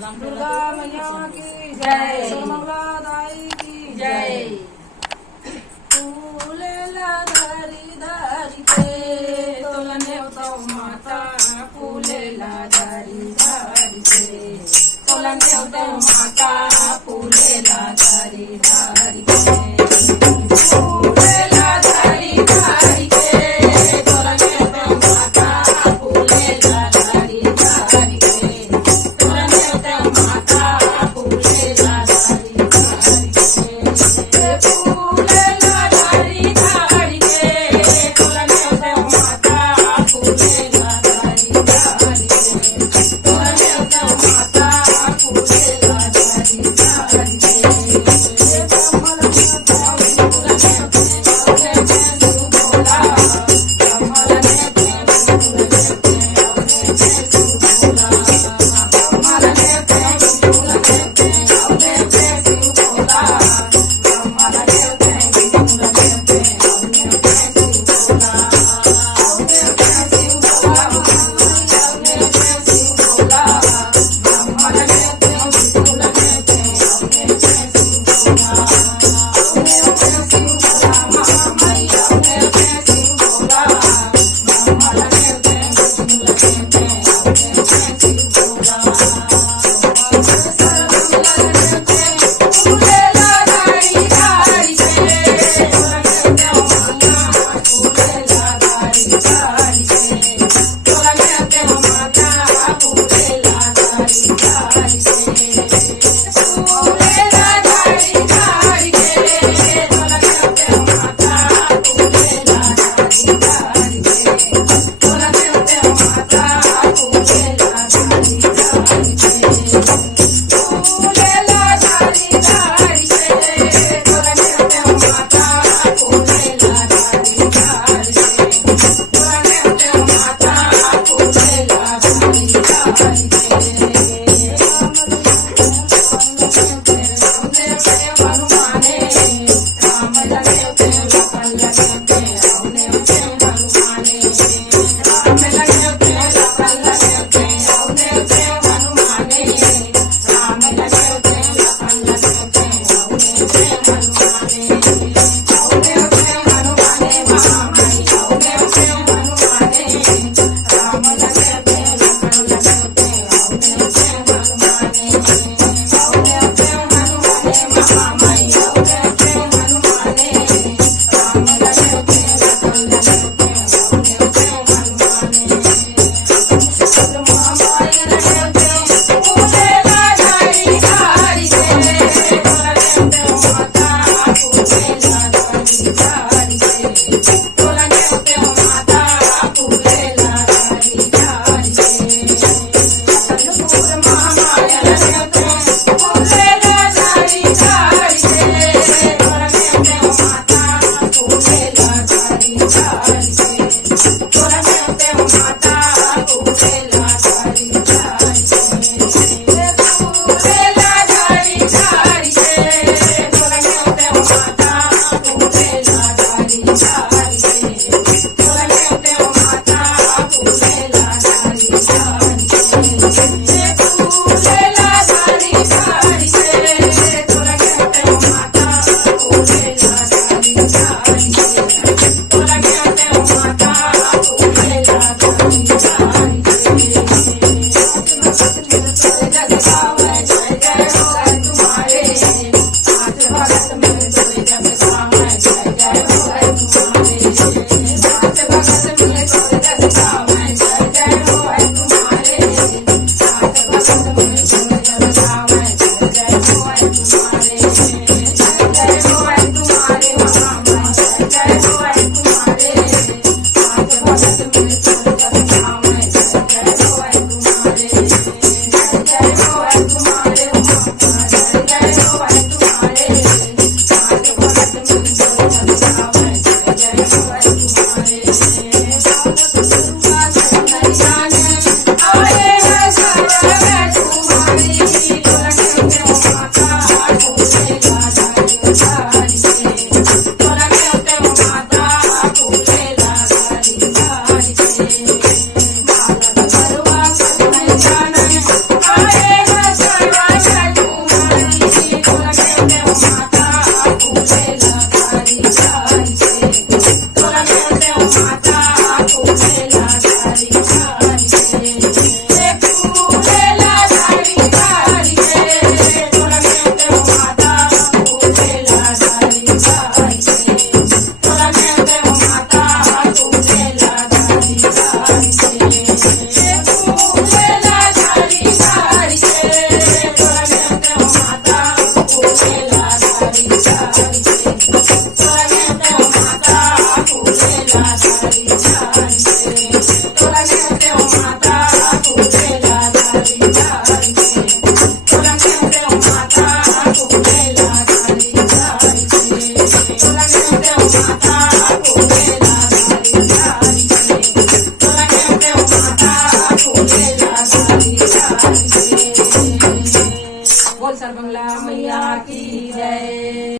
दुर्गा मैया की जय। सर्वमंगला दाई की जय। फूलेला धारी धारी के तोलने तो माता फूलेला धारी धारी के तोलने तो माता फूलेला धारी धारी के फूलेला धारी धारी के तोलने तो माता फूलेला धारी धारी के तोलने तो माता फूलेला धारी धारी के फूलेला धारी धारी के तोलने तो माता फूलेला धारी धारी के तोलने तो माता फूलेला धारी धारी झारी के तोरा नेवते माता फुलेला झारी झारी के तोरा नेवते माता फुलेला झारी झारी के तोरा नेवते माता फुलेला झारी झारी के बोल सर्वमंगला मैया की जय।